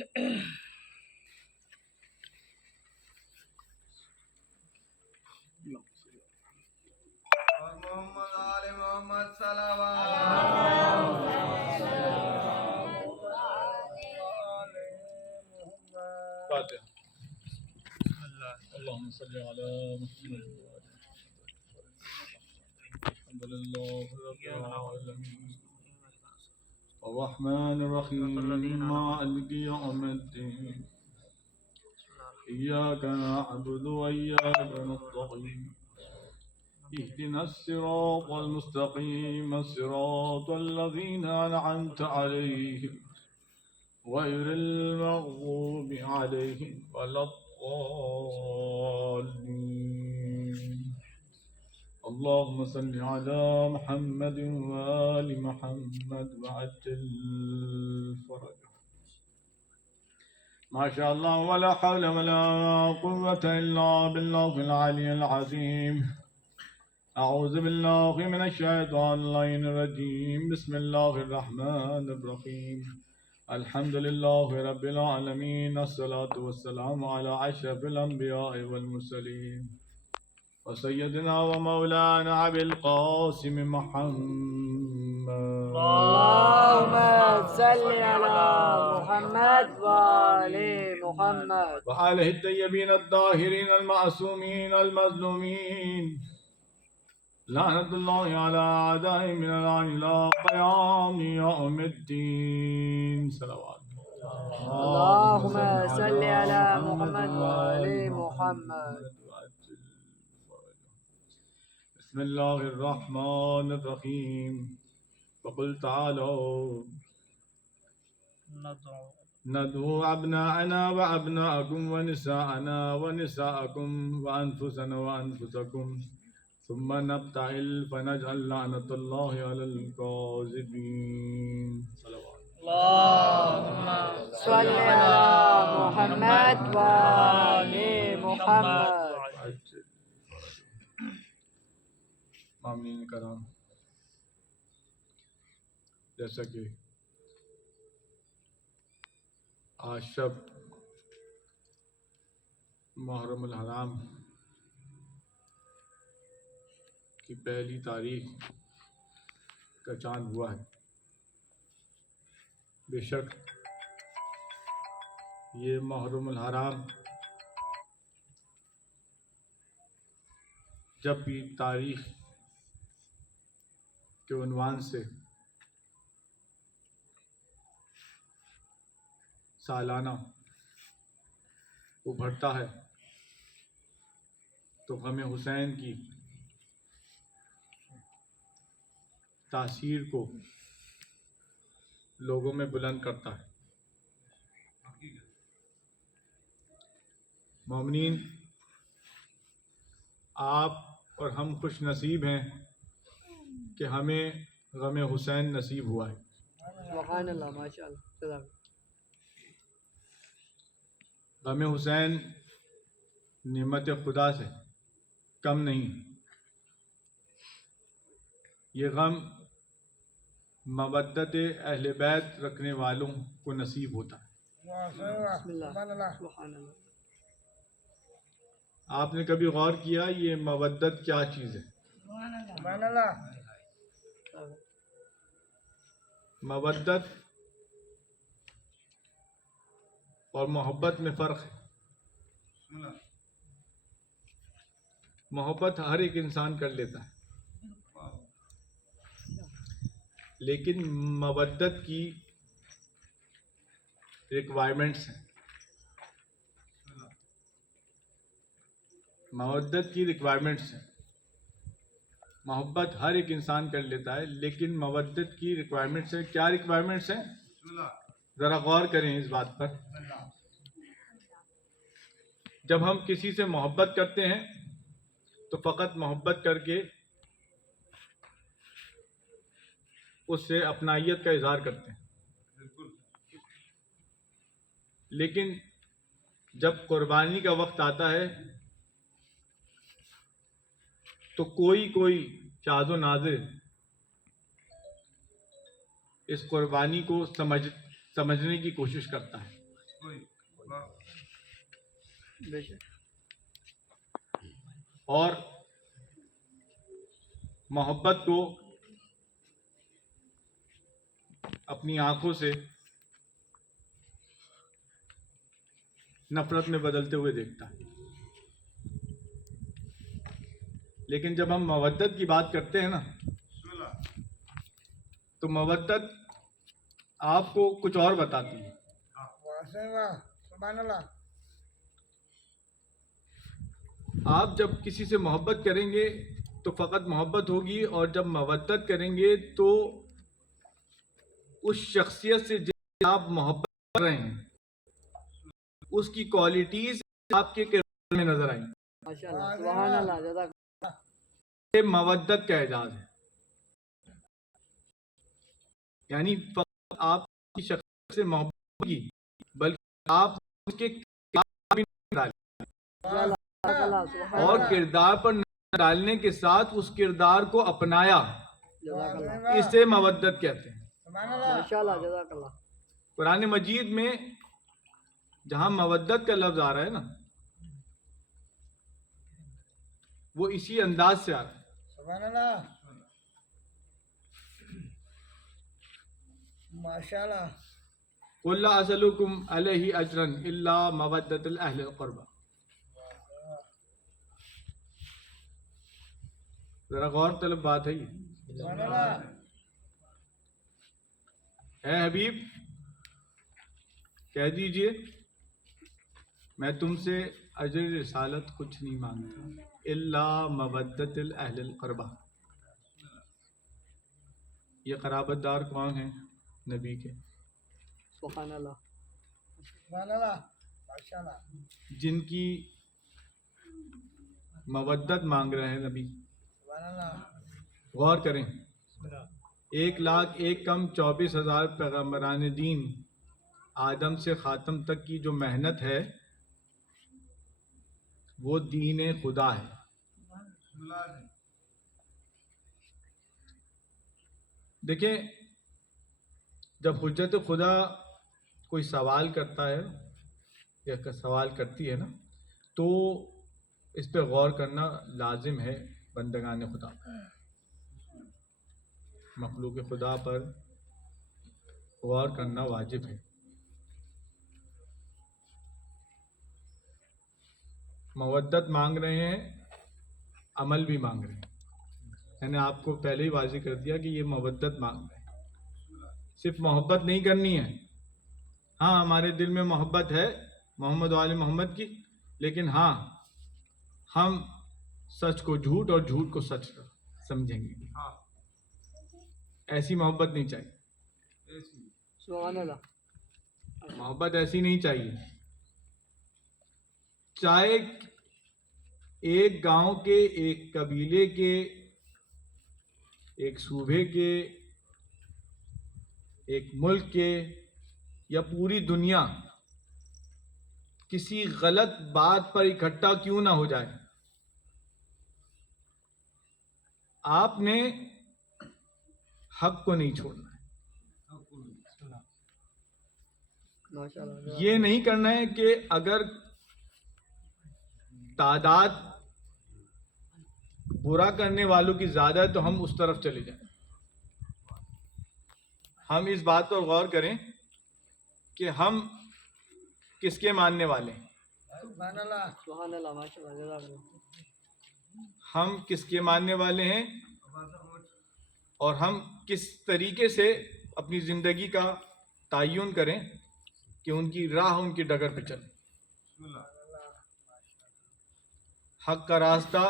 محمد آل محمد صلوات فاتحة. اللهم صل على محمد الحمد لله رب العالمين الرحمن الرحيم مالك يوم الدين إياك نعبد وإياك نستعين اهدنا الصراط المستقيم صراط الذين أنعمت عليهم غير المغضوب عليهم ولا الضالين اللهم صل على محمد وآل محمد وعجل فرجه ما شاء الله ولا حول ولا قوة إلا بالله العلي العظيم أعوذ بالله من الشيطان اللعين الرجيم بسم الله الرحمن الرحيم الحمد لله رب العالمين الصلاة والسلام على أشرف الأنبياء والمرسلين وسيدنا ومولانا أبي القاسم محمد اللهم صل على محمد وآل محمد وآله الطيبين الطاهرين المعصومين المظلومين لعنة الله على أعدائهم من الآن إلى قيام يوم الدين صلوات اللهم صل على محمد وآل محمد بسم الله الرحمن الرحيم وقل تعالوا ندعو أبناءنا وأبناءكم ونساءنا ونساءكم وأنفسنا وأنفسكم ثم نبتهل فنجعل لعنة الله على الكاذبين صلوات اللهم صل على محمد وآل محمد آمین کرام. جیسا کہ آج شب محرم الحرام کی پہلی تاریخ کا چاند ہوا ہے. بے شک یہ محرم الحرام جب بھی تاریخ کے عنوان سے سالانہ ابھرتا ہے تو غم حسین کی تاثیر کو لوگوں میں بلند کرتا ہے. مومنین، آپ اور ہم خوش نصیب ہیں کہ ہمیں غم حسین نصیب ہوا ہے. سبحان اللہ، ماشاء اللہ. غم حسین نعمت خدا سے کم نہیں. یہ غم مودت اہل بیت رکھنے والوں کو نصیب ہوتا ہے. بسم اللہ، سبحان اللہ. آپ نے کبھی غور کیا یہ مودت کیا چیز ہے؟ مودت اور محبت میں فرق ہے. محبت ہر ایک انسان کر لیتا ہے، لیکن مودت کی ریکوائرمنٹس ہیں. مودت کی ریکوائرمنٹس ہیں. محبت ہر ایک انسان کر لیتا ہے، لیکن مودت کی ریکوائرمنٹس ہیں. کیا ریکوائرمنٹس ہیں؟ ذرا غور کریں اس بات پر. جب ہم کسی سے محبت کرتے ہیں تو فقط محبت کر کے اس سے اپنائیت کا اظہار کرتے ہیں. لیکن جب قربانی کا وقت آتا ہے تو کوئی شاذ و نادر اس قربانی کو سمجھنے کی کوشش کرتا ہے. بے شک اور محبت کو اپنی آنکھوں سے نفرت میں بدلتے ہوئے دیکھتا ہے. لیکن جب ہم مودت کی بات کرتے ہیں نا تو مودت آپ کو کچھ اور بتاتی ہے. سبحان اللہ. آپ جب کسی سے محبت کریں گے تو فقط محبت ہوگی، اور جب مودت کریں گے تو اس شخصیت سے جس آپ محبت کر رہے ہیں اس کی کوالٹیز آپ کے کردار میں نظر آئیں. ماشاءاللہ سبحان اللہ. جزاک یہ مودت کا اعجاز ہے. یعنی فقط آپ کی شخصیت سے محبت ہوگی بلکہ آپ اس کے کردار بھی نظر ڈالیں، اللہ سبحان اور اللہ. کردار پر نظر ڈالنے کے ساتھ اس کردار کو اپنایا، جزاک اللہ. اسے مودت کہتے ہیں. ماشاءاللہ جزاک اللہ. قرآن مجید میں جہاں مودت کا لفظ آ رہا ہے نا وہ اسی انداز سے آ رہا ہے. سبحان اللہ. ماشاءاللہ. قُلْ لَا أَسْأَلُكُمْ عَلَيْهِ أَجْرًا إِلَّا مَوَدَّةَ الْأَهْلِ الْقُرْبَى. ذرا غور طلب بات ہے یہ. سبحان اللہ. اے حبیب کہہ دیجئے میں تم سے اجر رسالت کچھ نہیں مانگتا الا مودت الاہل القربہ. یہ قرابت دار کون ہیں؟ نبی کے. سبحان اللہ. سبحان اللہ. ماشاءاللہ. جن کی مودت مانگ رہے ہیں نبی. سبحان اللہ. غور کریں. 1,01,000 کم 24,000 پیغمبران دین آدم سے خاتم تک کی جو محنت ہے وہ دین خدا ہے. دیکھیں جب حجت خدا کوئی سوال کرتا ہے یا سوال کرتی ہے نا تو اس پہ غور کرنا لازم ہے. بندگان خدا مخلوق خدا پر غور کرنا واجب ہے. مودت مانگ رہے ہیں، عمل بھی مانگ رہے ہیں. میں نے آپ کو پہلے ہی واضح کر دیا کہ یہ مودت مانگ رہے ہیں. صرف محبت نہیں کرنی ہے. ہاں ہمارے دل میں محبت ہے محمد و آل محمد کی، لیکن ہاں ہم سچ کو جھوٹ اور جھوٹ کو سچ سمجھیں گے. ایسی محبت نہیں چاہیے. سبحان اللہ. محبت ایسی نہیں چاہیے. چاہے ایک گاؤں کے، ایک قبیلے کے، ایک صوبے کے، ایک ملک کے یا پوری دنیا کسی غلط بات پر اکٹھا کیوں نہ ہو جائے، آپ نے حق کو نہیں چھوڑنا ہے. ماشاءاللہ. یہ نہیں کرنا ہے کہ اگر تعداد برا کرنے والوں کی زیادہ ہے تو ہم اس طرف چلے جائیں. ہم اس بات پر غور کریں کہ ہم کس کے ماننے والے ہیں. سبحان اللہ. سبحان اللہ. ماشاءاللہ. جزاک اللہ. ہم کس کے ماننے والے ہیں اور ہم کس طریقے سے اپنی زندگی کا تعین کریں کہ ان کی راہ، ان کی ڈگر پہ چلیں. حق کا راستہ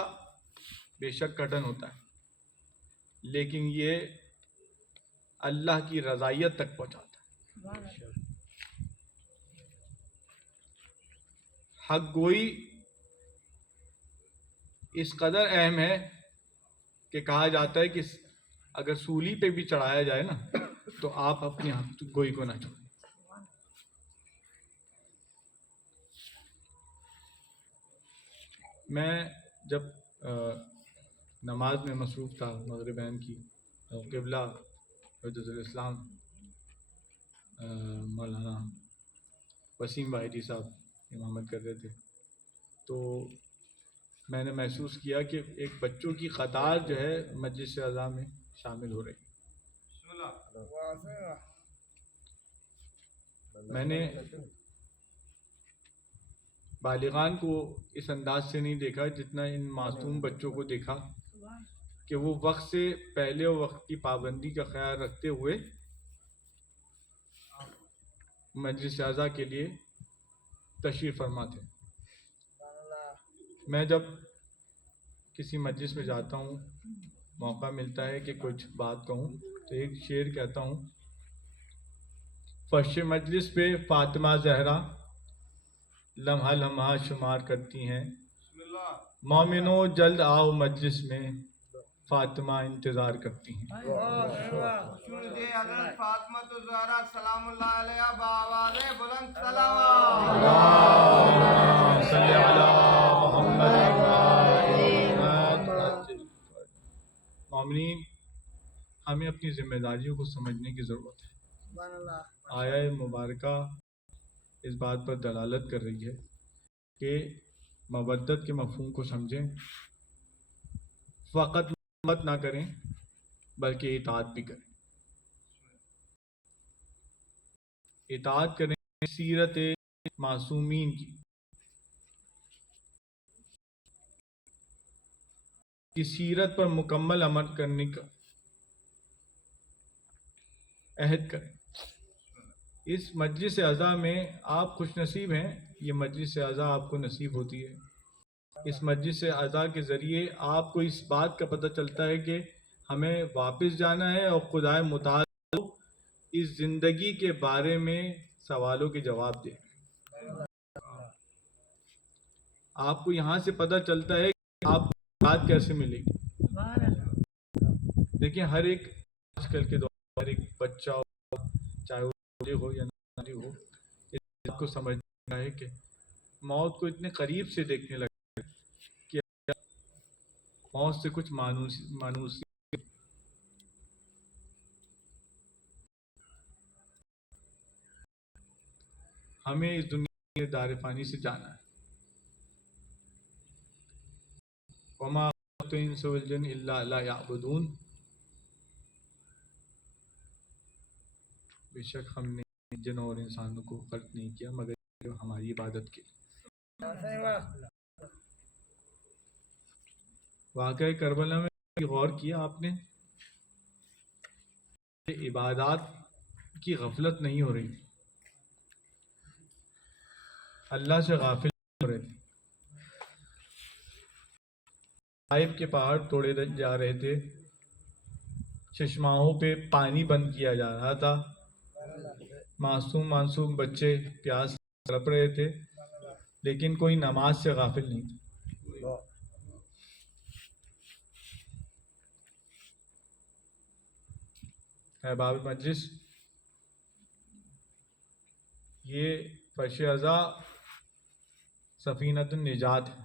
بے شک کٹن ہوتا ہے لیکن یہ اللہ کی رضائیت تک پہنچاتا ہے. حق گوئی اس قدر اہم ہے کہ کہا جاتا ہے کہ اگر سولی پہ بھی چڑھایا جائے نا تو آپ اپنی حق گوئی کو نہ چھوڑیں. میں جب نماز میں مصروف تھا مغربین کی، قبلہ حجت الاسلام مولانا وسیم بھائی جی صاحب امامت کر رہے تھے. تو میں نے محسوس کیا کہ ایک بچوں کی قطار جو ہے مجلس اعضاء میں شامل ہو رہی ہے۔ میں نے بالغان کو اس انداز سے نہیں دیکھا جتنا ان معصوم بچوں کو دیکھا کہ وہ وقت سے پہلے وقت کی پابندی کا خیال رکھتے ہوئے مجلس اعضاء کے لیے تشریف فرما تھے۔ میں جب کسی مجلس میں جاتا ہوں، موقع ملتا ہے کہ کچھ بات کہوں تو ایک شعر کہتا ہوں: فرش مجلس پہ فاطمہ زہرا لمحہ لمحہ شمار کرتی ہیں، مومنو جلد آؤ مجلس میں فاطمہ انتظار کرتی ہیں۔ سنتے حضرت فاطمہ الزہرا سلام اللہ علیہا بآواز بلند صلوات۔ اللہم صلی علی محمد مومنین، ہمیں اپنی ذمہ داریوں کو سمجھنے کی ضرورت ہے۔ آیہ مبارکہ اس بات پر دلالت کر رہی ہے کہ مودت کے مفہوم کو سمجھیں، فقط محبت نہ کریں بلکہ اطاعت بھی کریں۔ اطاعت کریں سیرت معصومین کی سیرت پر مکمل عمل کرنے کا عہد کریں۔ اس مجلس اعضاء میں آپ خوش نصیب ہیں، یہ مجلس اعضاء آپ کو نصیب ہوتی ہے۔ اس مجلس اعضاء کے ذریعے آپ کو اس بات کا پتہ چلتا ہے کہ ہمیں واپس جانا ہے اور خدائے متعال کو اس زندگی کے بارے میں سوالوں کے جواب دیں۔ آپ کو یہاں سے پتہ چلتا ہے کہ آپ کو بات کیسے ملے گی۔ دیکھیں، ہر ایک آج کل کے دور میں ہر ایک بچہ ہو، چاہے وہ بڑے ہو یا نہ ہو، اس بات کو سمجھنا ہے کہ موت کو اتنے قریب سے دیکھنے لگا کہ موت سے کچھ مانوسی ہمیں اس دنیا کے دار فانی سے جانا ہے۔ وما خلقت الانس والجن الا ليعبدون، بے شک ہم نے جن اور انسانوں کو خلق نہیں کیا مگر ہماری عبادت کے لیے۔ واقعہ کربلا میں غور کیا آپ نے کہ عبادات کی غفلت نہیں ہو رہی، اللہ سے غافل ہو رہے تھے۔ طائف کے پہاڑ توڑے جا رہے تھے، چشماہوں پہ پانی بند کیا جا رہا تھا، معصوم بچے پیاس تڑپ رہے تھے، لیکن کوئی نماز سے غافل نہیں تھا۔ احباب مجلس، یہ فرش اعضاء سفینۃ النجات ہے۔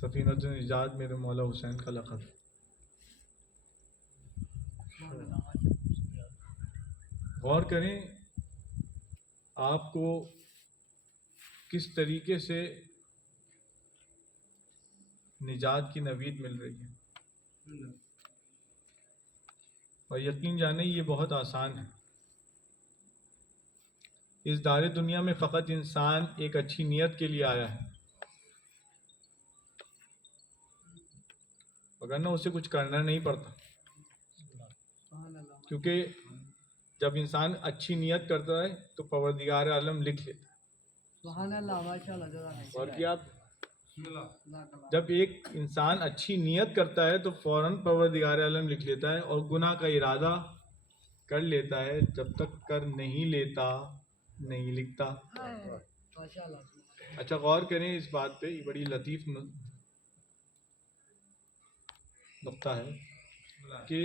سفینۃ النجات میرے مولا حسین کا لقب ہے۔ غور کریں آپ کو کس طریقے سے نجات کی نوید مل رہی ہے، اور یقین جانیں یہ بہت آسان ہے۔ اس دار دنیا میں فقط انسان ایک اچھی نیت کے لیے آیا ہے، وگرنہ اسے کچھ کرنا نہیں پڑتا، کیونکہ جب انسان اچھی نیت کرتا ہے تو پروردگار عالم لکھ لیتا ہے۔ سبحان اللہ، ماشاءاللہ۔ اور کیا جب ایک انسان اچھی نیت کرتا ہے تو فوراً پروردگار عالم لکھ لیتا ہے، اور گناہ کا ارادہ کر لیتا ہے، جب تک کر نہیں لیتا نہیں لکھتا۔ اچھا غور کریں اس بات پہ، یہ بڑی لطیف نقطہ ہے کہ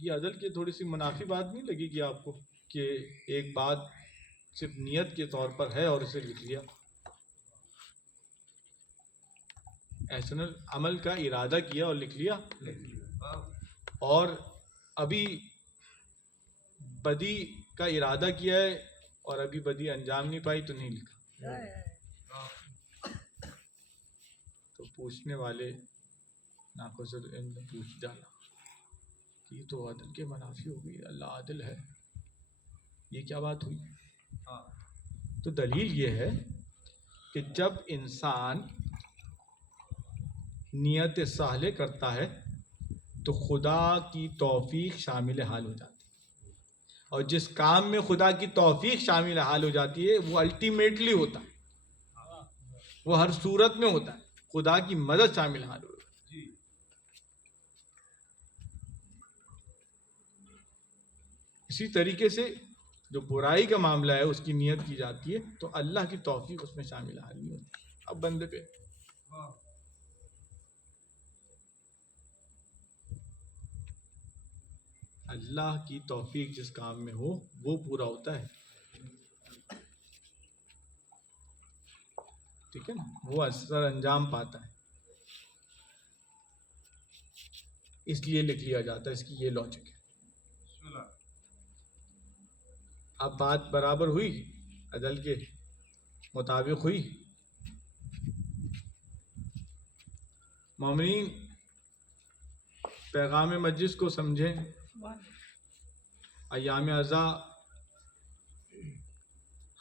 یہ عدل کی تھوڑی سی منافی بات نہیں لگے گی آپ کو کہ ایک بات صرف نیت کے طور پر ہے اور اسے لکھ لیا؟ احسن عمل کا ارادہ کیا اور لکھ لیا، اور ابھی بدی کا ارادہ کیا ہے اور ابھی بدی انجام نہیں پائی تو نہیں لکھا. تو پوچھنے والے ناقص علم نے پوچھ ڈالا کہ یہ تو عدل کے منافی ہو گئی, اللہ عادل ہے, یہ کیا بات ہوئی؟ تو دلیل یہ ہے کہ جب انسان نیت صالح کرتا ہے تو خدا کی توفیق شامل حال ہو جاتی ہے, اور جس کام میں خدا کی توفیق شامل حال ہو جاتی ہے وہ الٹیمیٹلی ہوتا ہے, وہ ہر صورت میں ہوتا ہے, خدا کی مدد شامل حال ہو جاتی ہے. اسی طریقے سے جو برائی کا معاملہ ہے اس کی نیت کی جاتی ہے تو اللہ کی توفیق اس میں شامل حال نہیں ہوتی. اب بندے پہ اللہ کی توفیق جس کام میں ہو وہ پورا ہوتا ہے, ٹھیک ہے نا, وہ اثر انجام پاتا ہے, اس لیے لکھ لیا جاتا ہے. اس کی یہ لاجک ہے. اب بات برابر ہوئی, عدل کے مطابق ہوئی. مومنین پیغام مجلس کو سمجھیں. ایام عزا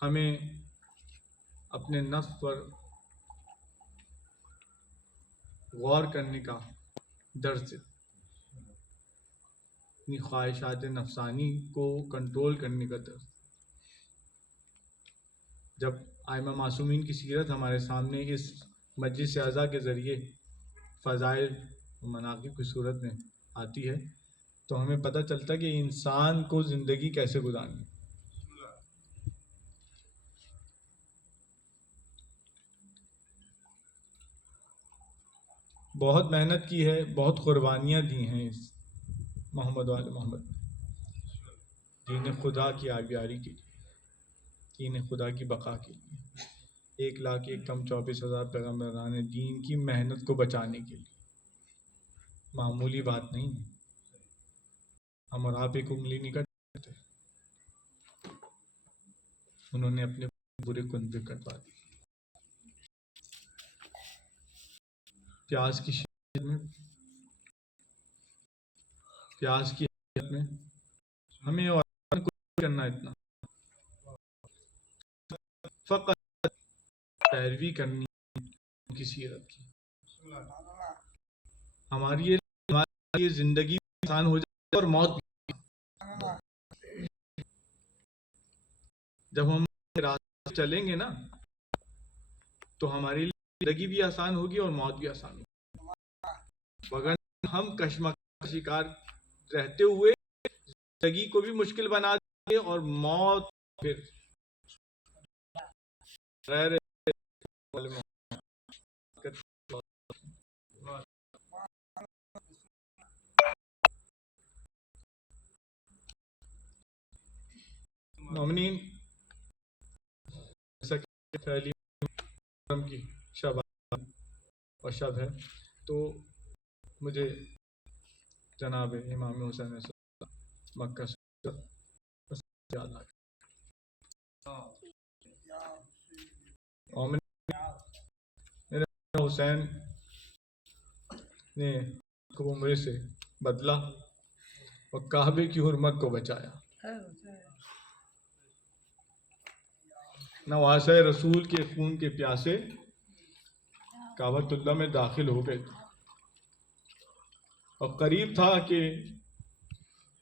ہمیں اپنے نفس پر غور کرنے کا درس, اپنی خواہشات نفسانی کو کنٹرول کرنے کا درس. جب ائمہ معصومین کی سیرت ہمارے سامنے اس مجلس اعضاء کے ذریعے فضائل و مناقب کی صورت میں آتی ہے تو ہمیں پتہ چلتا ہے کہ انسان کو زندگی کیسے گزارنی. بہت محنت کی ہے, بہت قربانیاں دی ہیں اس محمد وال محمد دین خدا کی آبیاری کے لیے, دین خدا کی بقا کے لیے. 1,01,24,000 پیغمبران دین کی محنت کو بچانے کے لیے معمولی بات نہیں ہے. ہم اور آپ ایک انگلی نہیں کٹتے, انہوں نے اپنے برے کنبے کٹوا دی. پیاز کی شدت میں, پیاز کی حیثیت میں ہمیں اور کچھ کرنا, اتنا فقط پیروی کرنی کی سیرت کی. ہماری یہ زندگی آسان ہو جائے اور موت بھی. جب ہم راستے چلیں گے نا تو ہماری زندگی بھی آسان ہوگی اور موت بھی آسان ہوگی. مگر ہم کشمکش کا شکار رہتے ہوئے زندگی کو بھی مشکل بنا دیں گے اور موت پھر غیر مومنین. جیسا کہ پہلی کی شب اور شب ہے تو مجھے جناب امام حسین مکہ سے یاد آ گیا. میرے حسین نے عمرے سے بدلا اور کعبے کی حرمت کو بچایا. نواسہ رسول کے خون کے پیاسے کعبۃ اللہ میں داخل ہو گئے تھے اور قریب تھا کہ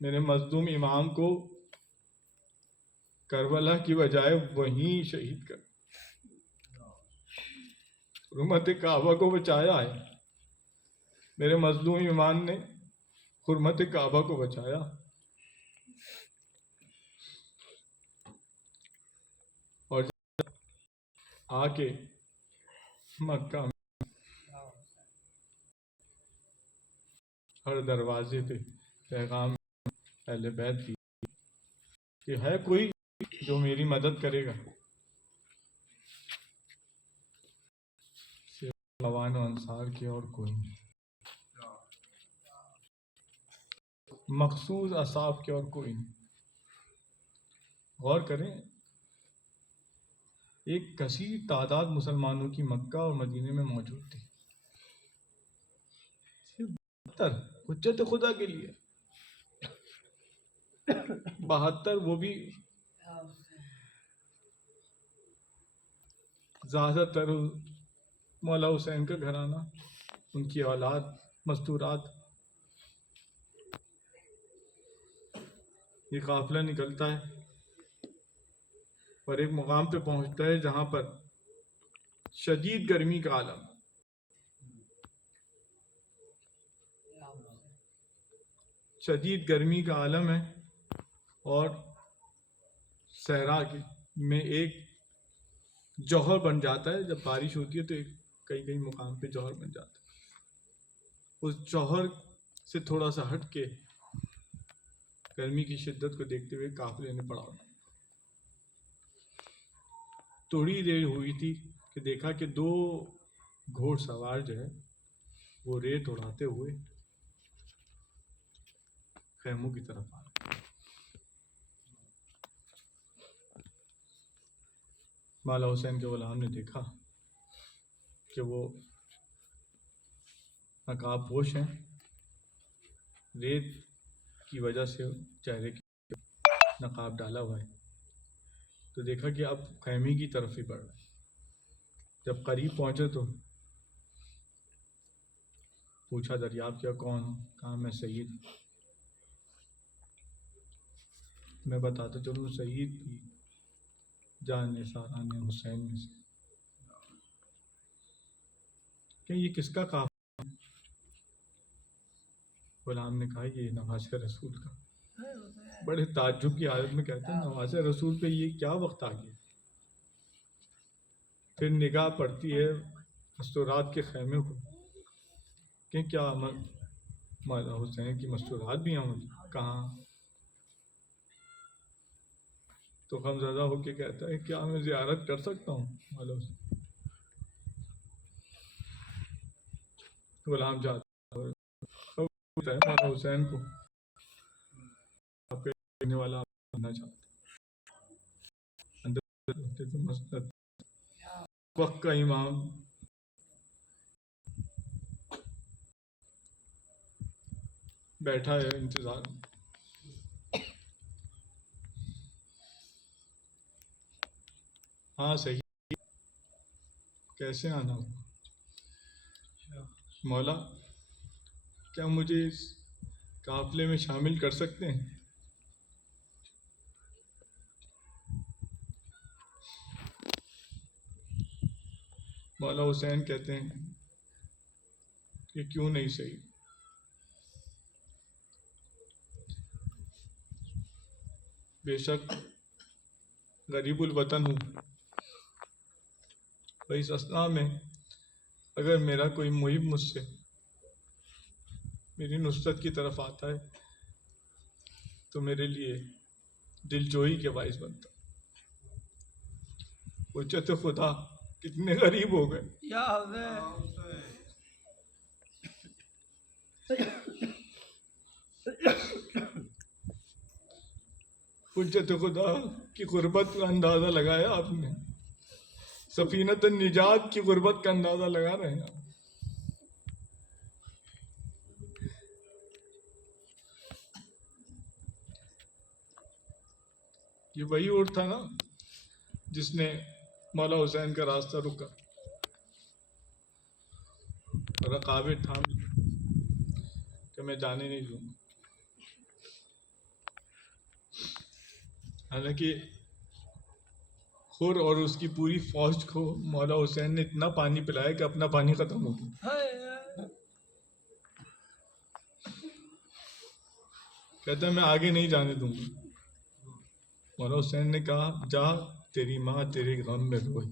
میرے مظلوم امام کو کربلا کی بجائے وہیں شہید کر. حرمت کعبہ کو بچایا ہے, میرے مظلوم امام نے حرمت کعبہ کو بچایا. اور آ کے مکہ میں ہر دروازے پہ پیغام اہل بیت دی کہ ہے کوئی جو میری مدد کرے گا. عوان و انصار کے اور کوئی نہیں, مخصوص اصحاب کے اور کوئی نہیں. غور کریں، ایک کثیر تعداد مسلمانوں کی مکہ اور مدینے میں موجود تھی، صرف 72 حجت خدا کے لیے، 72 وہ بھی زیادہ تر مولا حسین کا گھرانہ، ان کی اولاد، مستورات. یہ قافلہ نکلتا ہے اور ایک مقام پہ پہنچتا ہے جہاں پر شدید گرمی کا عالم، شدید گرمی کا عالم ہے، اور صحرا میں ایک جوہر بن جاتا ہے. جب بارش ہوتی ہے تو ایک کئی مقام پہ جوہر بن جاتا ہے. اس جوہر سے تھوڑا سا ہٹ کے گرمی کی شدت کو دیکھتے ہوئے قافلے نے پڑاؤ. تھوڑی دیر ہوئی تھی کہ دیکھا کہ 2 گھوڑ سوار جو ہے وہ ریت اڑاتے ہوئے خیموں کی طرف آ رہے. مولا حسین کے غلام نے دیکھا کہ وہ نقاب پوش ہیں، ریت کی وجہ سے چہرے کی نقاب ڈالا ہوا ہے، تو دیکھا کہ اب خیمے کی طرف ہی بڑھ رہا ہے. جب قریب پہنچے تو پوچھا، دریافت کیا کون ہوں؟ کہا میں سید. میں بتاتا چلوں سید کی جان نثاران حسین میں سے. کہ یہ کس کا قافلہ ہے؟ غلام نے کہا یہ نواز رسول کا. بڑے تعجب کی حالت میں کہتے ہیں نواز رسول پہ یہ کیا وقت آ گیا؟ پھر نگاہ پڑتی ہے مستورات کے خیمے کو کہ کیا مولا حسین کی مستورات بھی ہوں گی؟ کہاں؟ تو غمزدہ ہو کے کہتا ہے کیا میں زیارت کر سکتا ہوں مولا حسین؟ غلام جاتا ہے مولا حسین کو آپ کے کہنے والا بننا چاہتا ہے. اندر ہوتے تو مسجد وقت کا امام بیٹھا ہے انتظار میں. ہاں صحیح، کیسے آنا ہو؟ مولا کیا مجھے اس قافلے میں شامل کر سکتے ہیں؟ مولا حسین کہتے ہیں کہ کیوں نہیں صحیح. بے شک غریب الوطن ہوں، اس اسنا میں اگر میرا کوئی محب مجھ سے میری نصرت کی طرف آتا ہے تو میرے لیے دل جوئی کے باعث بنتا. حجت خدا کتنے غریب ہو گئے. یا حسین حجت خدا کی غربت کا اندازہ لگایا آپ نے، سفینت النجات کی غربت کا اندازہ لگا رہے ہیں. یہ وہی اونٹ تھا نا جس نے مولا حسین کا راستہ رکا، رقابے تھام کہ میں جانے نہیں دوں گا. حالانکہ خور اور اس کی پوری فوج کو مولا حسین نے اتنا پانی پلایا کہ اپنا پانی ختم ہو گیا. کہتا ہے میں آگے نہیں جانے دوں گا. مولا حسین نے کہا جا، تیری ماں تیرے غم میں روئی،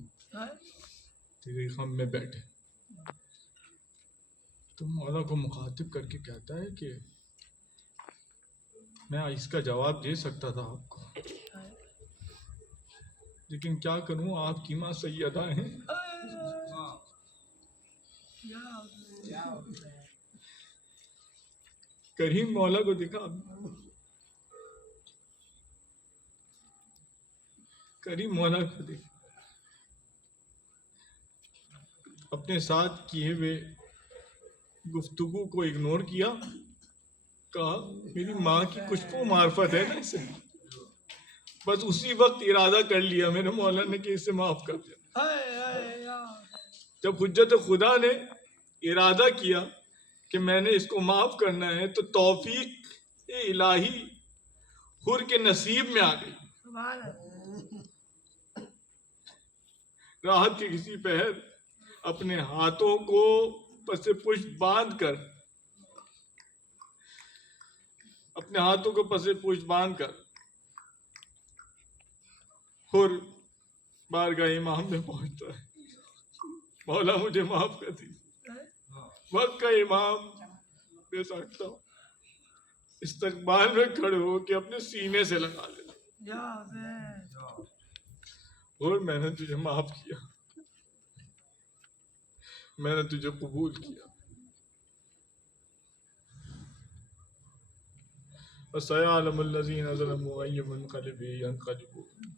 تیرے غم میں بیٹھے. تو مولا کو مخاطب کر کے کہتا ہے کہ میں اس کا جواب دے سکتا تھا آپ کو، لیکن کیا کروں، آپ کی ماں سیدہ ہیں. کریم مولا کو دکھا. کریم مولا کو دیکھ، اپنے ساتھ کیے ہوئے گفتگو کو اگنور کیا، کہا میری ماں کی کچھ تو معرفت ہے نا اسے، بس اسی وقت ارادہ کر لیا میرے مولا نے کہ اسے معاف کر دیا۔ جب حجت خدا نے ارادہ کیا کہ میں نے اس کو معاف کرنا ہے تو توفیق الہی حر کے نصیب میں آ گئی۔ راحت کے کسی پہر اپنے ہاتھوں کو پس پشت باندھ کر حر بارگاہ امام میں پہنچتا ہے، مولا مجھے معاف کر دیجیے، وقت کا امام بے ساختہ استقبال میں کھڑے ہو کے اپنے سینے سے لگا لیتا، اور میں نے تجھے معاف کیا، میں نے تجھے قبول کیا۔ وَسَيَعْلَمُ الَّذِينَ ظَلَمُوا أَيُّ مُنْقَلِبٍ يَنْقَلِبُونَ۔